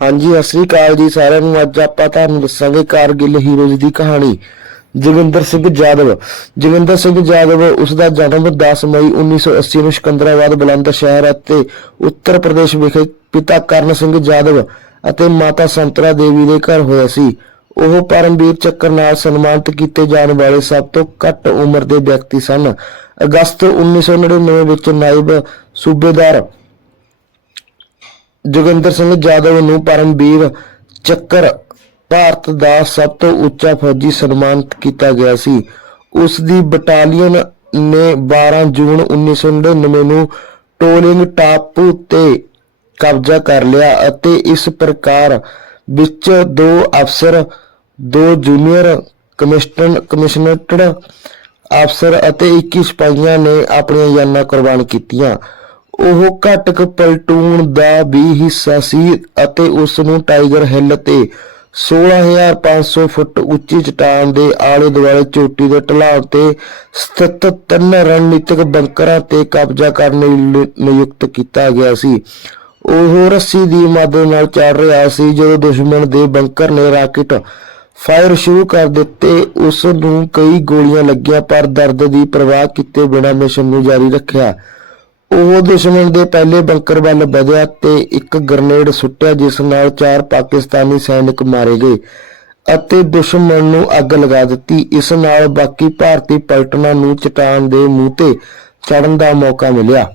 ਹਾਂਜੀ, ਸਤਿ ਸ੍ਰੀ ਅਕਾਲ ਜੀ ਸਾਰਿਆਂ ਨੂੰ। ਅੱਜ ਆਪਾਂ ਤੁਹਾਨੂੰ ਦੱਸਾਂਗੇ ਕਾਰਗਿਲ ਹੀਰੋਜ਼ ਦੀ ਕਹਾਣੀ, ਜੋਗਿੰਦਰ ਸਿੰਘ ਜਾਦਵ। ਜੋਗਿੰਦਰ ਸਿੰਘ ਜਾਦਵ ਉਸ ਦਾ ਜਨਮ 10 ਮਈ 1980 ਨੂੰ ਸਿਕੰਦਰਾਬਾਦ ਬੁਲੰਦ ਸ਼ਹਿਰ ਅਤੇ ਉੱਤਰ ਪ੍ਰਦੇਸ਼ ਵਿਖੇ ਪਿਤਾ ਕਰਨ ਸਿੰਘ ਜਾਦਵ ਅਤੇ ਮਾਤਾ ਸੰਤਰਾ ਦੇਵੀ ਦੇ ਘਰ ਹੋਇਆ ਸੀ। ਉਹ ਪਰਮਵੀਰ ਚੱਕਰ ਨਾਲ ਸਨਮਾਨਿਤ ਕੀਤੇ ਜਾਣ ਵਾਲੇ ਸਭ ਤੋਂ ਘੱਟ ਉਮਰ ਦੇ ਵਿਅਕਤੀ ਸਨ। ਅਗਸਤ 1999 ਵਿੱਚ ਨਾਇਬ ਸੂਬੇਦਾਰ ਜੋਗਿੰਦਰ ਸਿੰਘ ਜਾਦਵ ਨੂੰ ਪਰਮਵੀਰ ਚੱਕਰ ਭਾਰਤ ਦਾ ਸਭ ਤੋਂ ਉੱਚਾ ਫੌਜੀ ਸਨਮਾਨਿਤ ਕੀਤਾ ਗਿਆ ਸੀ। ਉਸ ਦੀ ਬਟਾਲੀਅਨ ਨੇ 12 ਜੂਨ 1999 ਨੂੰ ਟੋਲਿੰਗ ਟਾਪੂ ਤੇ ਕਬਜ਼ਾ ਕਰ ਲਿਆ ਅਤੇ ਇਸ ਪ੍ਰਕਾਰ ਵਿੱਚ ਦੋ ਅਫਸਰ, ਦੋ ਜੂਨੀਅਰ ਕਮਿਸ਼ਨਰ ਕਮਿਸ਼ਨਰਡ ਅਫਸਰ ਅਤੇ 21 ਸਿਪਾਹੀਆਂ ਨੇ ਆਪਣੀਆਂ ਜਾਨਾਂ ਕੁਰਬਾਨ ਕੀਤੀਆਂ। ਉਹ ਘਟਕ ਪਲਟੂਨ ਦਾ ਵੀ ਹਿੱਸਾ ਸੀ ਅਤੇ ਉਸ ਨੂੰ ਟਾਈਗਰ ਹਿੱਲ ਤੇ 16500 ਫੁੱਟ ਉੱਚੀ ਚਟਾਨ ਦੇ ਆਲੇ ਦੁਆਲੇ ਚੋਟੀ ਦੇ ਢਲਾਣ ਤੇ ਸਥਿਤ ਤਿੰਨ ਰਣਨੀਤਿਕ ਬੰਕਰਾਂ ਤੇ ਕਬਜ਼ਾ ਕਰਨ ਲਈ ਨਿਯੁਕਤ ਕੀਤਾ ਗਿਆ ਸੀ। ਉਹ ਰੱਸੀ ਦੀ ਮਦਦ ਨਾਲ ਚੜ ਰਿਹਾ ਸੀ ਜਦੋਂ ਦੁਸ਼ਮਣ ਦੇ ਬੰਕਰ ਨੇ ਰਾਕਟ ਫਾਇਰ ਸ਼ੁਰੂ ਕਰ ਦਿੱਤੇ। ਉਸ ਨੂੰ ਕਈ ਗੋਲੀਆਂ ਲੱਗੀਆਂ ਪਰ ਦਰਦ ਦੀ ਪਰਵਾਹ ਕੀਤੇ ਬਿਨਾਂ ਮਿਸ਼ਨ ਨੂੰ ਜਾਰੀ ਰੱਖਿਆ। ਉਹ ਦੁਸ਼ਮਣ ਦੇ ਪਹਿਲੇ ਬੰਕਰ ਵੱਲ ਵਧਿਆ ਤੇ ਇੱਕ ਗ੍ਰਨੇਡ ਸੁੱਟਿਆ, ਜਿਸ ਨਾਲ ਚਾਰ ਪਾਕਿਸਤਾਨੀ ਸੈਨਿਕ ਮਾਰੇ ਗਏ ਅਤੇ ਦੁਸ਼ਮਣ ਨੂੰ ਅੱਗ ਲਗਾ ਦਿੱਤੀ। ਇਸ ਨਾਲ ਬਾਕੀ ਭਾਰਤੀ ਪਲਟਨਾਂ ਨੂੰ ਚਟਾਨ ਦੇ ਮੂੰਹ ਤੇ ਚੜਨ ਦਾ ਮੌਕਾ ਮਿਲਿਆ।